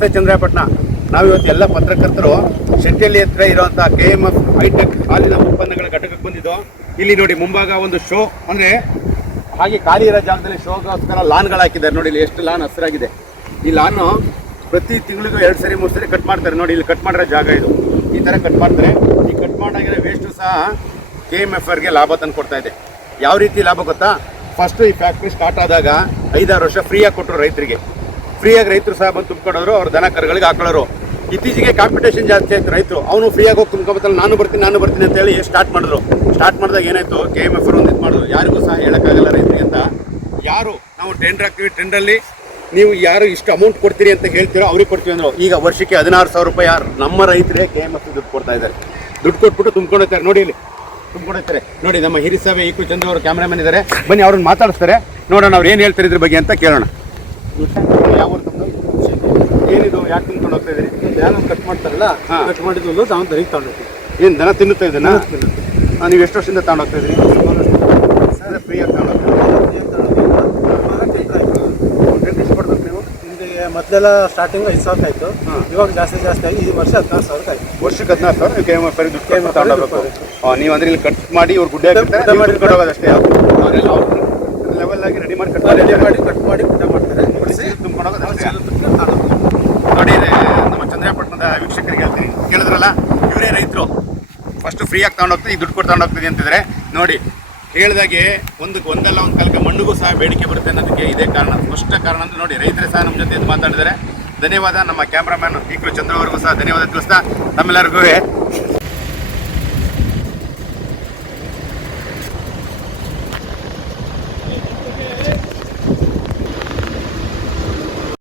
ನಮಸ್ತೆ ಚಂದ್ರಾಯಪಟ್ಟಣ. ನಾವಿವತ್ತು ಎಲ್ಲ ಪತ್ರಕರ್ತರು ಶೆಟ್ಟಿಹಳ್ಳಿ ಹತ್ರ ಇರುವಂತಹ KMF ಹೈಟೆಕ್ ಹಾಲಿನ ಉತ್ಪನ್ನಗಳ ಘಟಕಕ್ಕೆ ಬಂದಿದ್ದು. ಇಲ್ಲಿ ನೋಡಿ ಮುಂಭಾಗ ಒಂದು ಶೋ ಅಂದರೆ ಹಾಗೆ ಖಾಲಿ ಇರೋ ಜಾಗದಲ್ಲಿ ಶೋಗೋಸ್ಕರ ಲಾನ್ಗಳು ಹಾಕಿದ್ದಾರೆ. ನೋಡಿ ಇಲ್ಲಿ ಎಷ್ಟು ಲಾನ್ ಹಸಿರಾಗಿದೆ. ಈ ಲಾನು ಪ್ರತಿ ತಿಂಗಳಿಗೂ 2 ಸರಿ 3 ಸರಿ ಕಟ್ ಮಾಡ್ತಾರೆ. ನೋಡಿ ಇಲ್ಲಿ ಕಟ್ ಮಾಡಿರೋ ಜಾಗ ಇದು. ಈ ಥರ ಕಟ್ ಮಾಡ್ತಾರೆ. ಈ ಕಟ್ ಮಾಡಾಗಿರೋ ವೇಸ್ಟು ಸಹ KMFRಗೆ ಲಾಭ ತಂದು ಕೊಡ್ತಾ ಇದೆ. ಯಾವ ರೀತಿ ಲಾಭ ಗೊತ್ತಾ? ಫಸ್ಟು ಈ ಫ್ಯಾಕ್ಟ್ರಿ ಸ್ಟಾರ್ಟ್ ಆದಾಗ 5-6 ವರ್ಷ ಫ್ರೀಯಾಗಿ ಕೊಟ್ಟರು ರೈತರಿಗೆ. ಫ್ರೀಯಾಗಿ ರೈತರು ಸಹ ಬಂದು ತುಂಬ್ಕೊಂಡವರು, ಅವ್ರ ದನ ಕರುಗಳಿಗೆ ಹಾಕೊಳ್ಳೋರು. ಇತ್ತೀಚೆಗೆ ಕಾಂಪಿಟೇಷನ್ ಜಾಸ್ತಿ ಆಯ್ತು. ರೈತರು ಅವನು ಫ್ರೀಯಾಗಿ ಹೋಗಿ ತುಂಬ್ಕೊಬತ್ತಲ್ಲ, ನಾನು ಬರ್ತೀನಿ ಅಂತೇಳಿ ಸ್ಟಾರ್ಟ್ ಮಾಡಿದ್ರು. ಸ್ಟಾರ್ಟ್ ಮಾಡಿದಾಗ ಏನಾಯಿತು, KMFR ಒಂದು ಇದು ಮಾಡಿದ್ರು. ಯಾರಿಗೂ ಸಹ ಹೇಳೋಕ್ಕಾಗಲ್ಲ ರೈತರಿಗೆ ಅಂತ. ಯಾರು ನಾವು ಟೆಂಡರ್ ಹಾಕ್ತೀವಿ, ಟೆಂಡರಲ್ಲಿ ನೀವು ಯಾರು ಇಷ್ಟು ಅಮೌಂಟ್ ಕೊಡ್ತೀರಿ ಅಂತ ಹೇಳ್ತೀರೋ ಅವ್ರಿಗೆ ಕೊಡ್ತೀವಿ ಅಂದರು. ಈಗ ವರ್ಷಕ್ಕೆ 16,000 ರೂಪಾಯಿ ನಮ್ಮ ರೈತರೇ KMF ದುಡ್ಡು ಕೊಡ್ತಾ ಇದ್ದಾರೆ. ದುಡ್ಡು ಕೊಟ್ಬಿಟ್ಟು ತುಂಬ್ಕೊಂಡೋಗ್ತಾರೆ. ನೋಡಿ ಇಲ್ಲಿ ತುಂಬ್ಕೊಂಡೋಗ್ತಾರೆ. ನೋಡಿ ನಮ್ಮ ಹಿರಿಸಭೆ ಈಕು ಚಂದ್ರ ಅವರು ಕ್ಯಾಮ್ರಾಮನ್ ಇದ್ದಾರೆ. ಬನ್ನಿ ಅವ್ರನ್ನ ಮಾತಾಡಿಸ್ತಾರೆ, ನೋಡೋಣ ಅವ್ರು ಏನು ಹೇಳ್ತಾರೆ ಇದ್ರ ಬಗ್ಗೆ ಅಂತ ಕೇಳೋಣ. ಯಾವ ಏನಿದು, ಯಾಕೆ ತಿನ್ಕೊಂಡು ಹೋಗ್ತಾ ಇದ್ದೀರಿ? ಯಾರು ಕಟ್ ಮಾಡ್ತಾರಲ್ಲ, ಕಟ್ ಮಾಡಿದ್ದು ನಾವು ದನಿಗೆ ತಗೊಂಡೋಗ್ತೀವಿ. ಏನು ದನ ತಿನ್ನುತ್ತಾ ಇದ್ದೇನಾ? ನೀವು ಎಷ್ಟು ವರ್ಷದಿಂದ ತಗೊಂಡು ಹೋಗ್ತಾ ಇದ್ದೀರಿ? ಫ್ರೀಯಾಗಿ ತಗೊಂಡು ಹೋಗ್ತೀವಿ. ಎಷ್ಟು ಕೊಡ್ಬೇಕು ನೀವು? ಹಿಂದೆ ಮೊದಲೆಲ್ಲ ಸ್ಟಾರ್ಟಿಂಗ್ 5,000 ಆಯಿತು. ಇವಾಗ ಜಾಸ್ತಿ ಆಗಿ ಈ ವರ್ಷ 16,000 ಆಯಿತು. ವರ್ಷಕ್ಕೆ 16,000 KMF ದುಡ್ಡು ತಗೊಂಡೋಗ್ಬೇಕು. ನೀವು ಅಂದ್ರೆ ಇಲ್ಲಿ ಕಟ್ ಮಾಡಿ ಇವ್ರು ಗುಡ್ಡೆ ಮಾಡಿ ಹೋಗೋದಷ್ಟೇ. ಅವರೆಲ್ಲ ಅವ್ರು ಲೆವೆಲ್ ಆಗಿ ರೆಡಿ ಮಾಡಿ ಕಟ್ ಮಾಡಿ ಗುಡ್ಡ ಮಾಡ್ತಾರೆ. ತುಂಬ್ಕೊಂಡು ಹೋಗೋದು ಅಷ್ಟೇ. ನೋಡಿ ನಮ್ಮ ಚಂದ್ರಾಯಪಟ್ಟಣದ ವೀಕ್ಷಕರಿಗೆ ಹೇಳ್ತೀನಿ, ಕೇಳಿದ್ರಲ್ಲ, ಇವರೇ ರೈತರು. ಫಸ್ಟು ಫ್ರೀಯಾಗಿ ತಗೊಂಡೋಗ್ತೀವಿ, ಈಗ ದುಡ್ಡು ಕೊಟ್ಟು ತಗೊಂಡೋಗ್ತೀವಿ ಅಂತಿದ್ರೆ ನೋಡಿ. ಹೇಳಿದಾಗೆ ಒಂದಲ್ಲ ಒಂದು ಕಾಲಕ್ಕೆ ಮಣ್ಣಿಗೂ ಸಹ ಬೇಡಿಕೆ ಬರುತ್ತೆ ಅನ್ನೋದಕ್ಕೆ ಇದೇ ಕಾರಣ, ಸ್ಪಷ್ಟ ಕಾರಣ ಅಂತ. ನೋಡಿ ರೈತರೇ ಸಹ ನಮ್ಮ ಜೊತೆ ಇದು ಮಾತಾಡಿದ್ದಾರೆ. ಧನ್ಯವಾದ. ನಮ್ಮ ಕ್ಯಾಮ್ರಾಮ್ಯಾನ್ ಈಕ್ರು ಚಂದ್ರ ಅವ್ರಿಗೂ ಸಹ ಧನ್ಯವಾದ ತಿಳಿಸ್ತಾ, ನಮ್ಮೆಲ್ಲರಿಗೂ